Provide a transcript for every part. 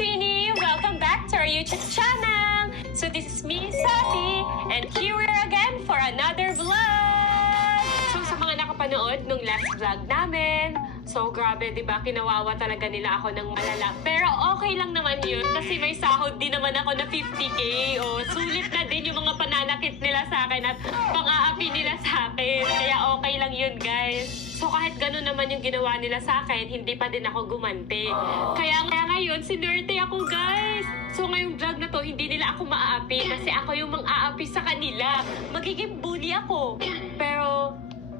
Twinnie! Welcome back to our YouTube channel! So this is me, Safi, and here we are again for another vlog! So sa mga nakapanood nung last vlog namin, so grabe, di ba? Kinawawa talaga nila ako ng malala. Pero okay lang naman yun kasi may sahod din naman ako na 50k. O, sulit na din yung mga pananakit nila sa akin at pang-aapi nila sa akin. Kaya okay lang yun, guys. So kahit gano'n naman yung ginawa nila sa akin, hindi pa din ako gumanti. Kaya ngayon, sinerte ako, guys. So ngayong vlog na to, hindi nila ako maaapi kasi ako yung mang-aapi sa kanila. Magiging bully ako. Pero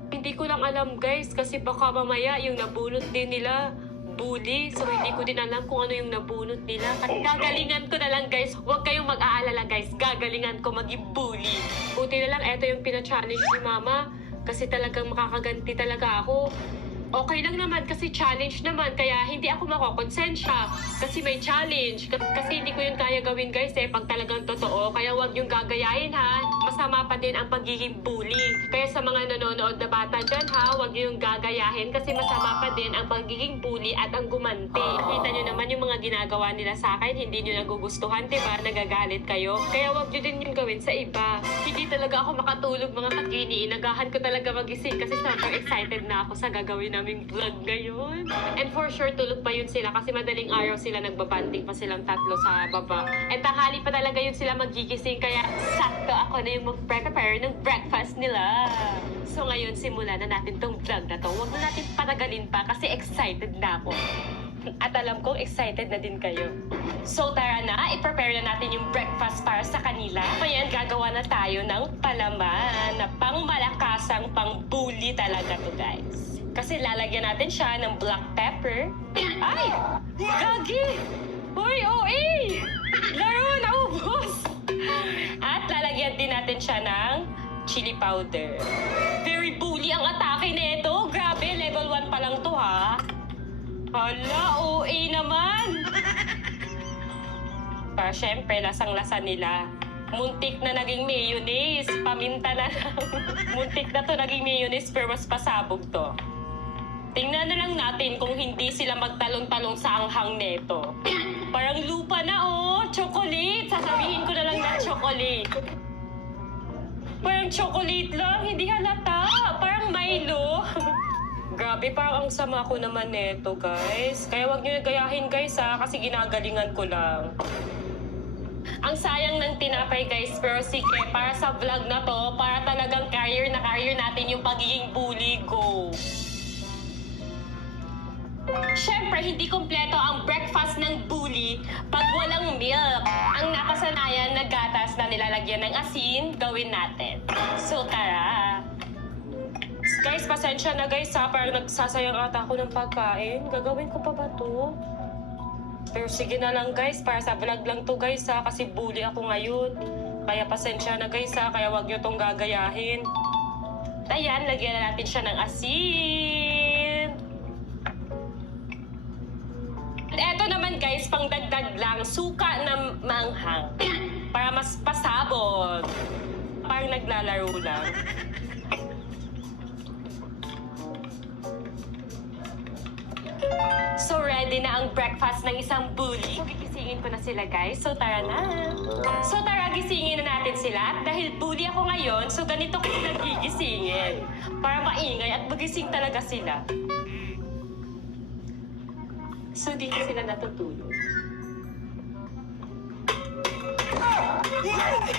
hindi ko lang alam, guys, kasi baka mamaya yung nabunot din nila bully. So hindi ko din alam kung ano yung nabunot nila. At gagalingan ko na lang, guys. Huwag kayong mag-aalala, guys. Gagalingan ko maging bully. Buti na lang, eto yung pina-challenge ni Mama. Kasi talagang makakaganti talaga ako. Okay lang naman kasi challenge naman. Kaya hindi ako makokonsensya. Kasi may challenge. Kasi hindi ko yun kaya gawin, guys, pag talagang totoo. Kaya wag yung gagayahin, ha. Masama pa din ang pagiging bully. Kaya sa mga nanonood na bata dyan, ha, wag yung gagayahin. Kasi masama pa din ang pagiging bully at ang gumanti. Kita nyo naman yung mga ginagawa nila sa akin. Hindi nyo nagugustuhan, diba? Nagagalit kayo. Kaya wag nyo din yung gawin sa iba. Hindi talaga ako makatulog, mga kagini. Inagahan ko talaga magising kasi sobrang excited na ako sa gagawin naming vlog ngayon. And for sure, tulog pa yun sila kasi madaling araw sila nagbabanding pa silang tatlo sa baba. And tanghali pa talaga yun sila magigising kaya sakto ako na yung mag-prepare ng breakfast nila. So ngayon, simulan na natin tong vlog na to. Huwag na natin patagalin pa kasi excited na ako. At alam kong excited na din kayo. So tara na, i-prepare na natin yung breakfast para sa kanila. Ayan, gagawa na tayo ng palaman na pang-malakasang pang-bully talaga to, guys. Kasi lalagyan natin siya ng black pepper. Ay! Gagi! Hoy, OA! Laro, naubos! At lalagyan din natin siya ng chili powder. Very bully ang atake na ito. Grabe, level 1 pa lang to, ha? Hala, OA naman! Para syempre, lasang-lasa nila. Muntik na naging mayonnaise. Paminta na lang. Muntik na to naging mayonnaise pero mas pasabog to. Tingnan na lang natin kung hindi sila magtalong-talong sa anghang neto. Parang lupa na, oh! Chocolate! Sasabihin ko na lang na chocolate. Parang chocolate lang, hindi halata. Parang Milo. Grabe, parang ang sama ko naman neto, guys. Kaya wag nyo gayahin, guys, ha? Kasi ginagalingan ko lang. Ang sayang ng tinapay, guys. Pero sige, para sa vlog na to, para talagang career natin yung pagiging bully ko. Siyempre, hindi kompleto ang breakfast ng bully pag walang milk. Ang nakasanayan na gatas na nilalagyan ng asin, gawin natin. So, tara! Guys, pasensya na, guys, ha? Parang nagsasayang ata ako ng pagkain. Gagawin ko pa ba to? Pero sige na lang, guys. Para sa vlog lang to, guys, ha? Kasi bully ako ngayon. Kaya pasensya na, guys, ha? Kaya wag nyo tong gagayahin. Ayan, lagyan na natin siya ng asin. Eto naman, guys, pang dagdag lang, suka na manghang. Para mas pasabog. Parang naglalaro lang. So, ready na ang breakfast ng isang bully. So, gigisingin ko na sila, guys. So, tara na. So, tara, gisingin na natin sila. At dahil bully ako ngayon, so ganito ko sila gigisingin. Para maingay at magising talaga sila. So, dito sila natutulog.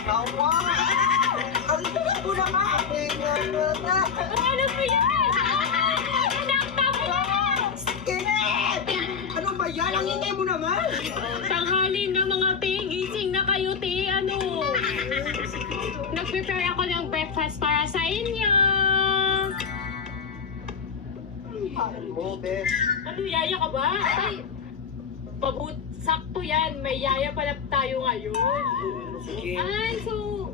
Kawa! Ang bigat mo naman! Ano po yan? Anak, tama na! Skinhead! Ano ba yan? Ang ingay mo naman! Tanghali na, mga te. Gising na kayo, te. Ano? Nag-prepare ako ng breakfast para sa inyo. Oh, Bes. Ano, yaya ka ba? Ay, sakto yan. May yaya pala tayo ngayon. Sige. Ay, so,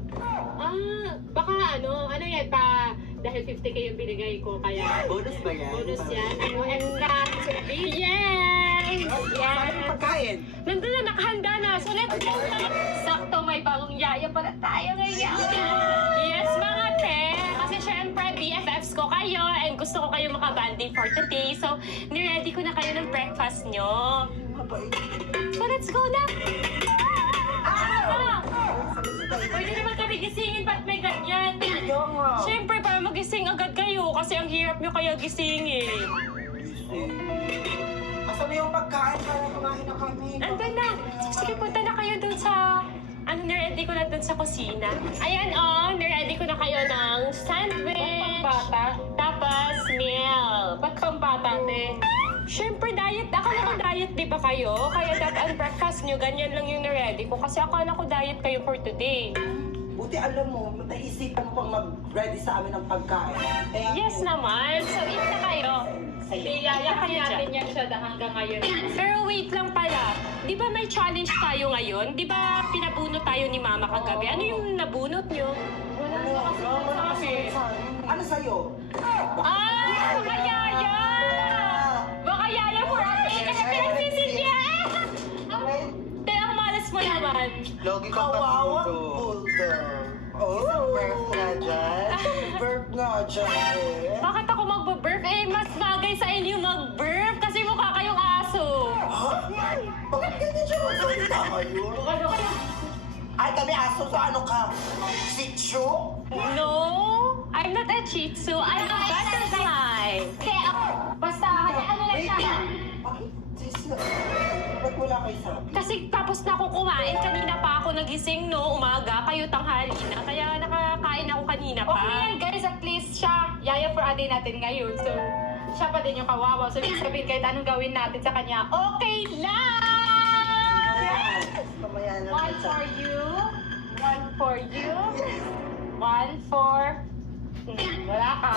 baka ano yan pa, dahil 50k yung binigay ko, kaya Bonus ba yan? bonus yan. Ano, extra. Yes! Paano Yes! yung pagkain? Nandun na, nakahanda na. So, let's go. Sakto, may bagong yaya pala tayo ngayon. Yes, mga te. Kasi syempre, BFFs ko kayo and gusto ko kayo makabanding for today. So, niready ko na kayo ng breakfast nyo. Mabait. Tara let's go na! Pwede naman kami gisingin, ba't may ganyan? Yung nga. Siyempre, para magising agad kayo kasi ang hirap nyo kaya gisingin. Asan na yung pagkain? Para kumain na kami. Andun na. Sige, punta na kayo dun sa... niready ko na dun sa kusina. Ayan, niready ko na kayo ng sandwich. Pambata. Tapos, meal. Ba't pambata, te? Siyempre, diet. Akala ko diet, di ba kayo? Kaya dapat ang breakfast nyo, ganyan lang yung niready ko. Kasi akala ko diet kayo for today. Buti alam mo, naisipan mo pang mag-ready sa amin ng pagkain. Kaya, Yes naman. So, eat na kayo. Iyayakin natin yan siya hanggang ngayon. Pero wait lang pala. Di ba may challenge tayo ngayon? Di ba pinabuno tayo ni Mama kagabi? Ano yung nabunot nyo? Wala na kasi sabi. Ano sa'yo? Baka yaya! Baka yaya for a day! Kasi pinagsisidya! Te, ang malas mo naman. Logi ka Kawawang bulldog. bulldog. Oh, isang birth nga dyan. Birth nga dyan eh. Bakit ako magbo-burp? Mas bagay sa inyo mag-burp kasi mukha kayong aso. Ha? Bakit ganyan siya magsalita ngayon? Ay, kami aso sa ano ka? Sitsu? No, I'm not a Shih Tzu. I'm a butterfly. Kaya, basta, ano lang Wait siya. lang. Bakit? Sitsu? Ba't wala kayo sabi? Kasi tapos na ako kumain, kanina pa ako nagising, no? Umaga, kayo tanghali na. Kaya nakakain ako kanina pa. Okay yan guys, at least siya, yaya for a day natin ngayon. So, siya pa din yung kawawa. So, ibig sabihin kahit anong gawin natin sa kanya, okay lang! Mamaya na One for you, one for you, one for... wala ka.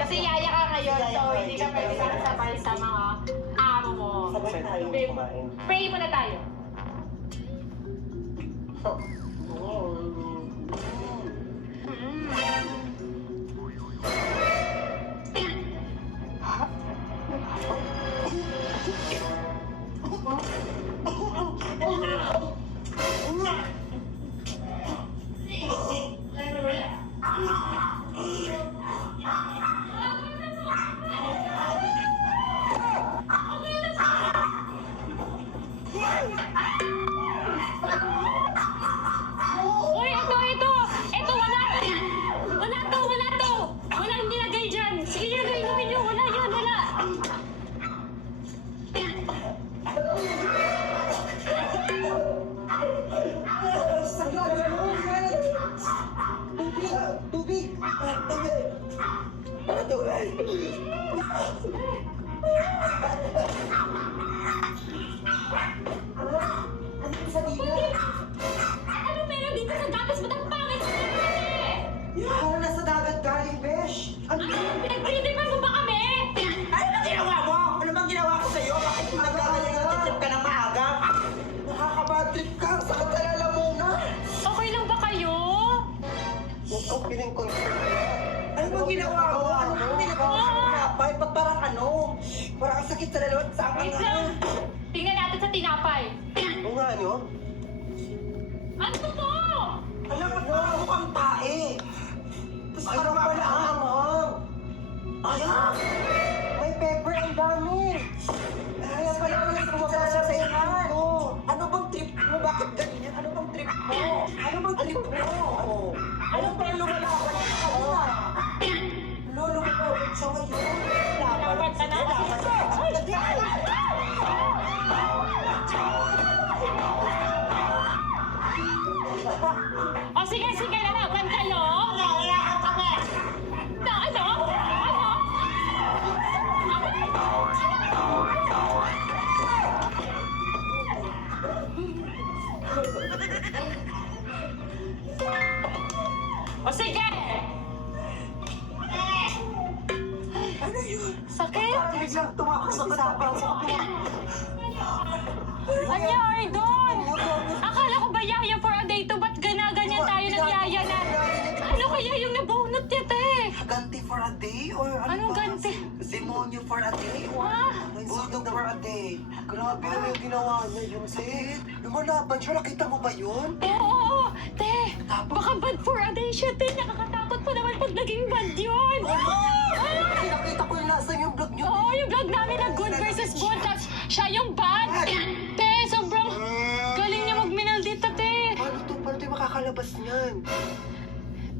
Kasi yaya ka ngayon, so hindi ka pwede sabay sa mga amo mo. Sabay tayo Pray- kumain. Pray muna tayo. Uy, ito! Ito, wala! Wala to! Wala yung nilagay dyan. Sige, yan, inumin nyo. Wala yan, wala. Tubig! Ano meron dito sa gatas? Ba't ang pangit sa Ano nasa dagat galing, besh? Ano? Pinag-pritipan mo ba kami? Ano bang ginawa mo? Ano bang ginawa ko sa'yo? Bakit mo nagkagaling ang trip ka ng maaga? Nakakabad trip ka. Sakit ka na muna. Okay lang ba kayo? Yung opening concert na yan. Ano bang ginawa mo? Ano bang ginagawa mo sa tinapay? Ba't parang ano? Parang ang sakit sa dalawa sa akin. Wait lang. Tingnan natin sa tinapay. Oo nga, ano? Ano to? Alam mo, parang mukhang tae. Tapos parang pala ang amang. Ayan! May pepper ang dami. Kaya pala ko yung sumabasa sa iyan. Ano bang trip mo? Bakit ganyan? Ano bang trip mo? Ano bang trip mo? Ano bang lumalaban ka kanina? Lumalaban siya ngayon. Laban ka na. O sige, lalaban kayo. Na ano? O sige! Ano yun? Sakit? Parang biglang tumakas sa kasapan sa akin. Ano nangyari doon? Akala ko ba yaya for a day to? Ba't ganaganyan tayo ng yaya na? Ano kaya yung nabunot niya, te? Ganti for a day? Or ano Anong ba? ganti? Demonyo for a day? Or Ah? bulldog for a day? Grabe, ano yung ginawa niya? Yung lumalaban siya, nakita mo ba yun? Oo, te. Baka bad for a day siya, te. Nakakatakot pa naman pag naging bad yun. Nakita ko yung nasa yung vlog niyo. Oo, yung vlog namin na good versus good. Tapos siya yung bad. Te, sobrang lumabas niyan?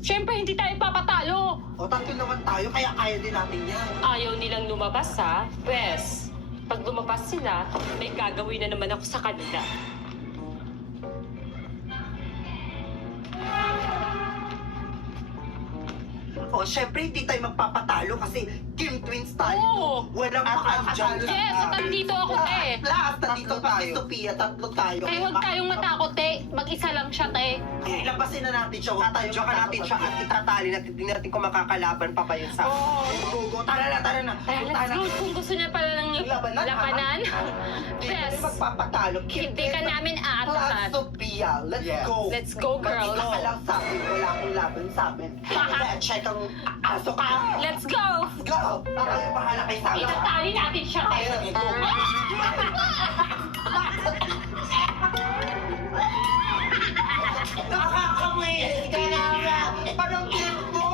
Siyempre, hindi tayo papatalo. O, tatlo naman tayo, kaya kaya din natin yan. Ayaw nilang lumabas ha? Pwes, pag lumabas sila, may gagawin na naman ako sa kanila. O, syempre, hindi tayo magpapatalo kasi Kim Twins tayo. Oo. Walang makakatalo. Yes, nandito ako, te. Last, nandito pa si Sophia, tatlo tayo. Kaya huwag tayong matakot, te. Mag-isa lang siya, te. Labasin na natin siya. Huwag tayo natin siya at itatali natin. Tingnan natin kung makakalaban pa ba yun sa... Oo. Tara na, tara na. Kaya let's go. Kung gusto niya pala ng Labanan, labanan, Hindi yes. tayo magpapatalo. Kim Hindi ka Twins namin plus aatakan. Sophia, let's go. Let's go, girls. Mag-isa ka lang sa akin. Wala akong laban sa amin. Kaya check ang aso ka. Let's go! Go! Tayo bahala kay Sam. Itatali natin siya, te. Ayun, go. Nakakamiss ka na nga! Anong trip mo?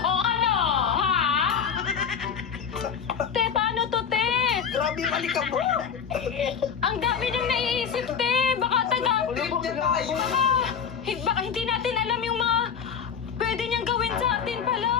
O ano, ha? Te, paano to, te? Grabe yung alika mo! Ang dami niyang naiisip, te. Baka Trip niya tayo! baka hindi natin alam yung mga pwede niyang gawin sa atin pala.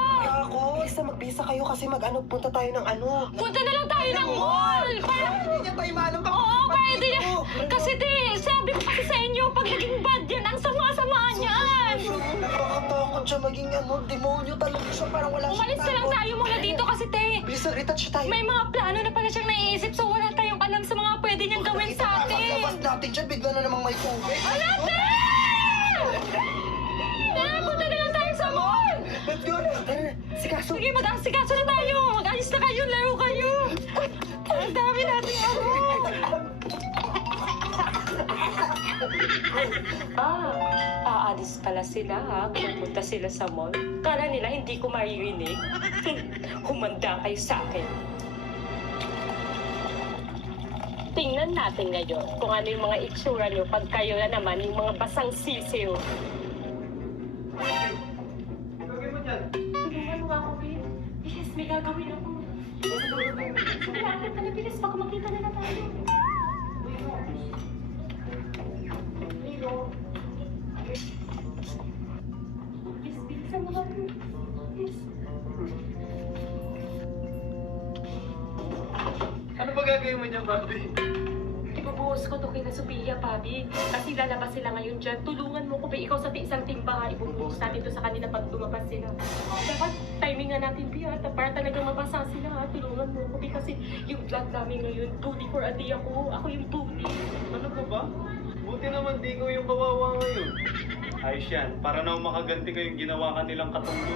Ako, isa magbisa kayo kasi punta tayo ng ano. Punta na lang tayo ng mall. Parang, Hindi niya tayo manong oo, pwede niya. Kasi, te, sabi ko kasi sa inyo, pag naging bad yan, ang sama-sama niyan. Nakakatakot siya maging demonyo talaga siya. Parang wala Umalis na lang tayo muna dito kasi, te. Bisa, retouch tayo. May mga plano na pala siyang naiisip, so wala tayong alam sa mga pwede niyang gawin sa Paglabas atin. natin siya, bigla na namang may tubig. Wala, te! Punta na lang tayo sa mall! Let's go na. Tara na. Sikaso. Sige, mag-asikaso na tayo! Mag-ayos na kayo, laro kayo! Ang dami natin ano! Aalis pala sila ha. Pupunta sila sa mall. Kala nila hindi ko maririnig. Humanda kayo sa akin. Tingnan natin ngayon kung ano yung mga itsura nyo pag kayo na naman yung mga basang sisiw. Tulungan mo ako, babe. Bilis, may gagawin ako. Malapit na, bilis. Baka makita na na tayo. Bilis, ang mga bilis. Ano ba gagawin mo dyan, Bobby? Ibubuhos ko to kina Sophia, Pabi. Kasi lalabas sila ngayon dyan. Tulungan mo ko, ba? Ikaw sa isang timba, ha? Ibubuhos natin to sa kanila pag lumabas sila. Dapat timingan natin, Pia, para talagang mabasa sila, ha? Tulungan mo ko, Bi, kasi yung vlog namin ngayon, booty for a day ako. Ako yung booty. Ano ka ba? Buti naman di ko yung kawawa ngayon. Ayos yan, para na makaganti ko yung ginawa ka nilang katulong.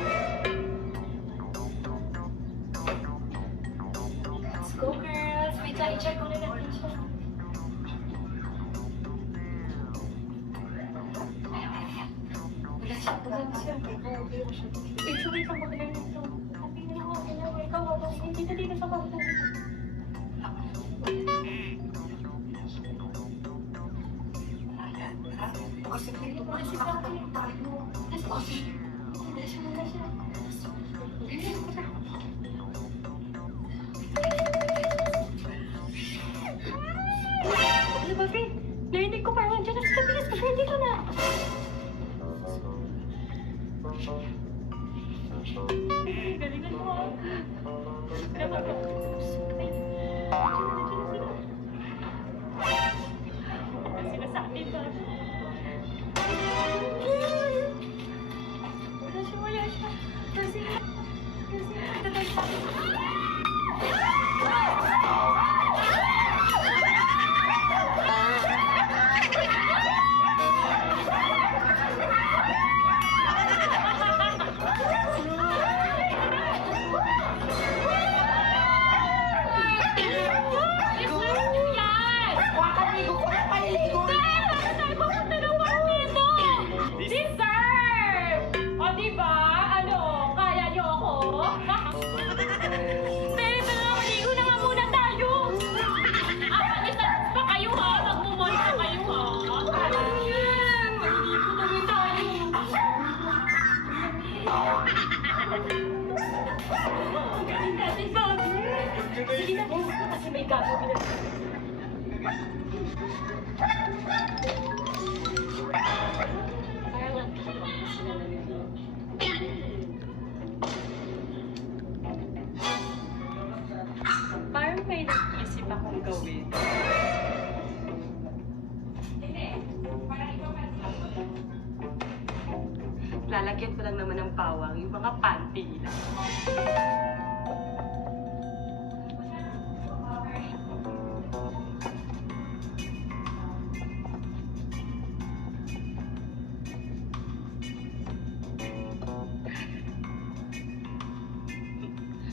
Let's go, girls. Wait lang, i-check ko na natin siya. Wala siya, wala siya. Wait lang, wala nito. Sabi na lang ako, ikaw, hindi na dito sa kwarto. Kasi Kasi sa akin, let's go. Wala siya, wala siya. Ano ba, Pin? Narinig ko parang dyan. Bilis, pag-ready ka na. Galingan mo, ah. Naman ko. Sila sa akin, ba? Wala siya, wala siya. Kasi, tatay pa. gagawin na. Parang may nag-isip akong gawin. Lalagyan ko lang naman ng bawang yung mga panty nila.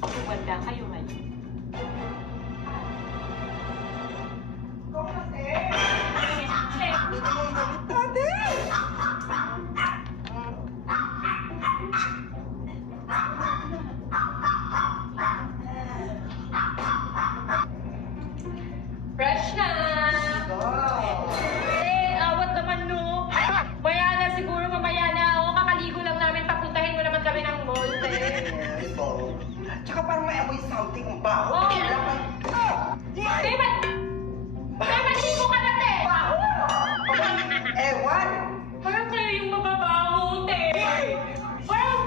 Kumanda kayo ngayon. Dito mo yung gamit natin! Fresh na! Eh, awat naman no. Maya na siguro, mamaya na. O, kakaligo lang namin. Papuntahin mo naman kami ng mall, eh. Ito. Tsaka parang may amoy something ang baho. Oh. Kaya lang Eh, maligo ka na, te! Ewan! Parang kayo yung mababaho, te. Parang...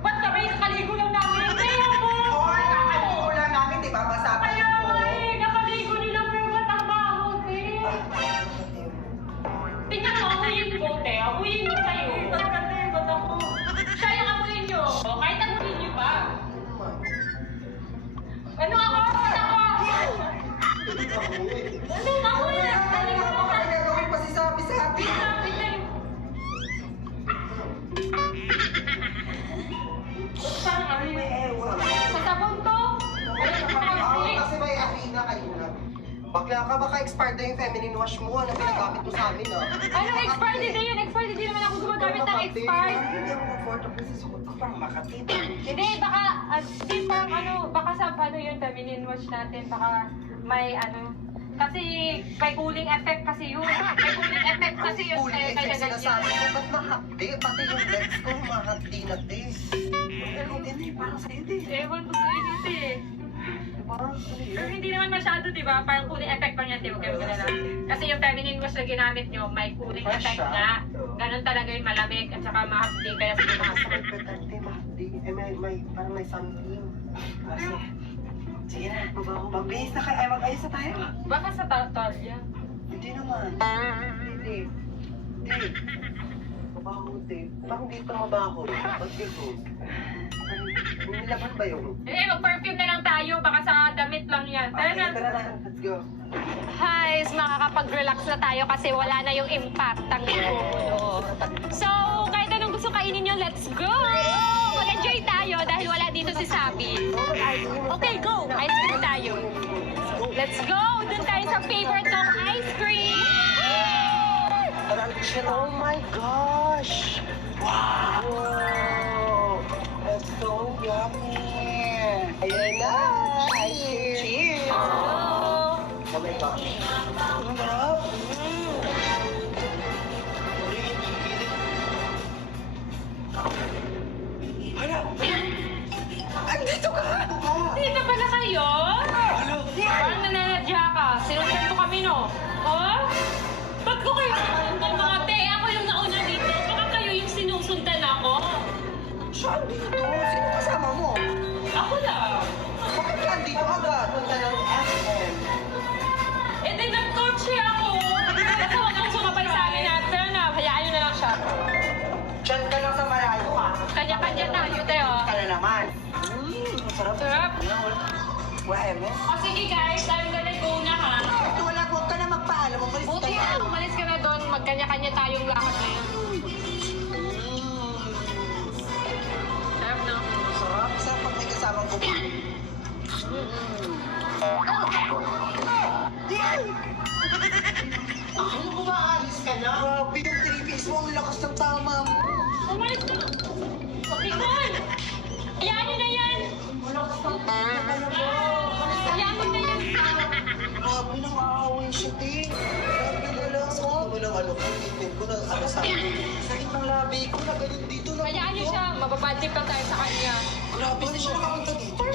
Ba't kami kakaligo lang namin? Te, ako! Hoy, kakaligo lang namin, di ba? Masapit Kaya ko. nga eh, kakaligo nyo lang pero ba't ang baho, te? Tingnan mo, amuyin ko, te. Amuyin ko sa'yo. Ba't ako? Siya yung amuyin nyo. O, kahit amuyin nyo pa. Ano ako? Ba't ako? Ano ako yan? Ano mo ka nagagawin pa si Sabi-Sabi? Parang ano May yun? ewan. Sa sabon to? Oo, kasi may arena kayo na. Bakla ka, baka expired na yung feminine wash mo. Ano pinagamit mo sa amin, ah? Ano, expired din yun? Expired din naman ako gumagamit ng expired. Hindi ako comfortable sa suot ko, parang makatid. Hindi, baka, di parang ano, baka sa ano yun, feminine wash natin, baka may ano, kasi may cooling effect kasi yun. May cooling effect kasi yun. Cooling Kaya effect sinasabi ganyan. ko, ba't mahapdi? Pati yung legs ko, mahapdi na din. Ikaw din eh, parang sa'yo din. Ewan ko sa inyo eh. Parang sa'yo. Pero hindi naman masyado, di ba? Parang cooling effect lang yan, di ba? Huwag kayo lang. Kasi yung feminine wash na ginamit nyo, may cooling Fresh effect siya. nga. Ganun talaga yung malamig at saka mahapdi, kaya sige Sa mahapdi. pagkatarte, mahapdi. Eh, parang may something. Kasi, sige na, magbihis na kayo. Ay, mag-ayos na tayo. Baka sa Tatalya. Hindi naman. Hindi. Hindi. Mabaho, hindi. Parang dito mabaho. Ba't dito? Nilaban ba yun? Eh, mag-perfume na lang tayo. Baka sa damit lang yan. Tara Okay, na. tara na. Let's go. Guys, makakapag-relax na tayo kasi wala na yung impact ng ulo. So, kahit anong gusto kainin nyo, let's go! Mag-enjoy tayo dahil wala dito si Sabi. Okay, go! Ice cream tayo. Let's go! Doon tayo sa favorite kong ice cream! Oh my gosh! Wow! That's so yummy! Ayan na! Ice cream! Cheers! Hello! Oh my gosh! Ang sarap! Hala! Andito ka! Dito pala kayo? Parang nananadya ka. Sinundan ko kami, no? Oh? Ba't ko kayo sinundan, mga te? Ako yung nauna dito. Baka kayo yung sinusundan ako. Saan dito? Sino kasama mo? Ako lang. Bakit ka andito agad? Punta ng SM. Eh, di nag-coach ako. Kasi wag ang sumabay sa amin na. Pero na, hayaan nyo na lang siya. Diyan ka lang sa malayo ha. Kanya-kanya tayo, te, oh. Ka na naman. Sarap. Sarap. Waheme. O sige guys, I'm gonna go na ha. Wala, huwag ka na magpaalam. Umalis Buti ka na, umalis ka na doon. Magkanya-kanya tayong lakad na yun. Sarap, no? Sarap. Sarap pag may kasamang kumain. Ano mo ba? Alis ka na? Grabe yung 3 piece mo. Ang lakas ng tama mo. Umalis ka na. Okay, cool. Hayaan nyo na yan. Malakas ng tama talaga. Hayaan nyo na yan. Grabe nang aaway siya, te. Grabe na lang. Sakit mo lang ano ko. Tingin ko na ano sa akin. Sakit ng labi ko na ganun dito. Hayaan nyo siya. Mababadlip lang tayo sa kanya. Grabe na siya nakapunta dito.